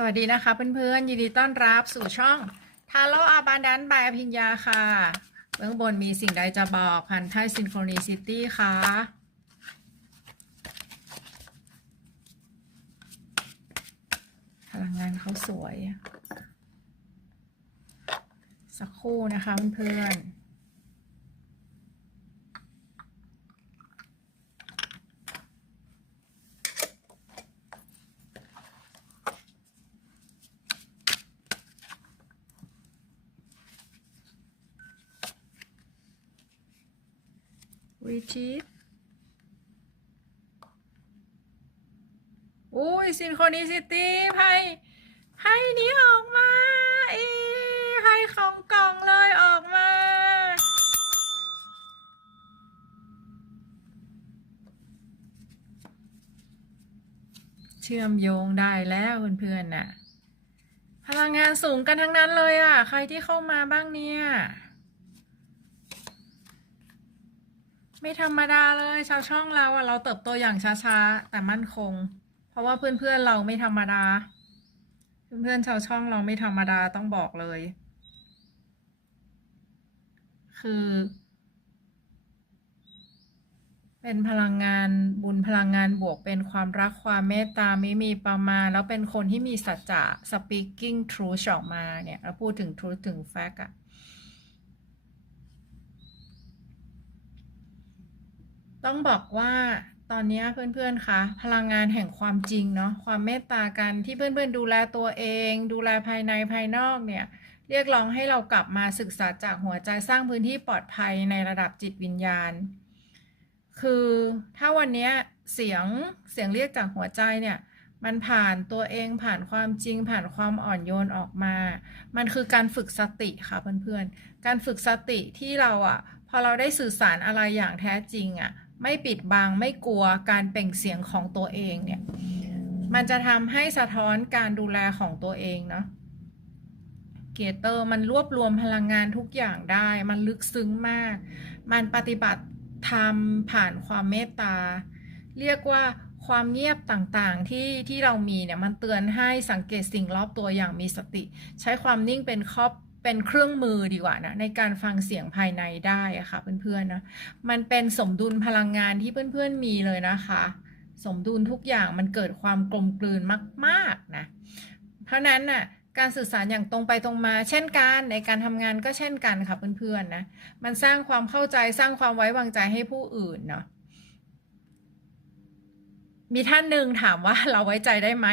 สวัสดีนะคะเพื่อนๆยินดีต้อนรับสู่ช่องทาโลอาบานดันบายอภิญญาค่ะ เบื้องบนมีสิ่งใดจะบอกพันท้ายซินโฟนีซิตี้ค่ะ พลังงานเขาสวย สักครู่นะคะเพื่อนๆ รีชีฟอุ้ยซินโคนิซิตี้ไพ่ไพ่นี้ออกมาเอ้ไพ่ของกล่องเลยออกมาเชื่อมโยงได้แล้วเพื่อนๆน่ะ พลังงานสูงกันทั้งนั้นเลยอะ ใครที่เข้ามาบ้างเนี่ย ไม่ธรรมดาเลยชาวช่องเราอะเราเติบโตอย่างช้าๆ แต่มั่นคง เพราะว่าเพื่อนๆเราไม่ธรรมดา เพื่อนๆชาวช่องเราไม่ธรรมดาต้องบอกเลย คือ เป็นพลังงานบุญพลังงานบวกเป็นความรักความเมตตาไม่มีประมาณ แล้วเป็นคนที่มีสัจจะ speaking truth ออกมาเนี่ยเราพูดถึง truth ถึง fact อะ ต้องบอกว่าตอนนี้เพื่อนๆคะพลังงานแห่งความจริงเนาะความเมตตากันที่เพื่อนๆดูแลตัวเอง ดูแลภายในภายนอกเนี่ยเรียกร้องให้เรากลับมาศึกษาจากหัวใจสร้างพื้นที่ปลอดภัยในระดับจิตวิญญาณ คือถ้าวันนี้เสียงเสียงเรียกจากหัวใจเนี่ยมันผ่านตัวเองผ่านความจริงผ่านความอ่อนโยนออกมา มันคือการฝึกสติค่ะเพื่อนๆ การฝึกสติที่เราอะ่ะ พอเราได้สื่อสารอะไรอย่างแท้จริงอะ่ะไม่ปิดบังไม่กลัวการเปล่งเสียงของตัวเองเนี่ยมันจะทำให้สะท้อนการดูแลของตัวเองเนาะเกเตอร์มันรวบรวมพลังงานทุกอย่างได้ มันลึกซึ้งมาก มันปฏิบัติธรรมผ่านความเมตตา เรียกว่าความเงียบต่างๆที่ที่เรามีเนี่ยมันเตือนให้สังเกตสิ่งรอบตัวอย่างมีสติ ใช้ความนิ่งเป็นครอบ เป็นเครื่องมือดีกว่านะในการฟังเสียงภายในได้อะค่ะเพื่อนๆนะมันเป็นสมดุลพลังงานที่เพื่อนๆมีเลยนะคะ สมดุลทุกอย่างมันเกิดความกลมกลืนมากๆนะเพราะนั้นน่ะการสื่อสารอย่างตรงไปตรงมา เช่นกันในการทำงานก็เช่นกันค่ะเพื่อนๆนะมันสร้างความเข้าใจสร้างความไว้วางใจให้ผู้อื่นเนาะมีท่านหนึ่งถามว่าเราไว้ใจได้ไหม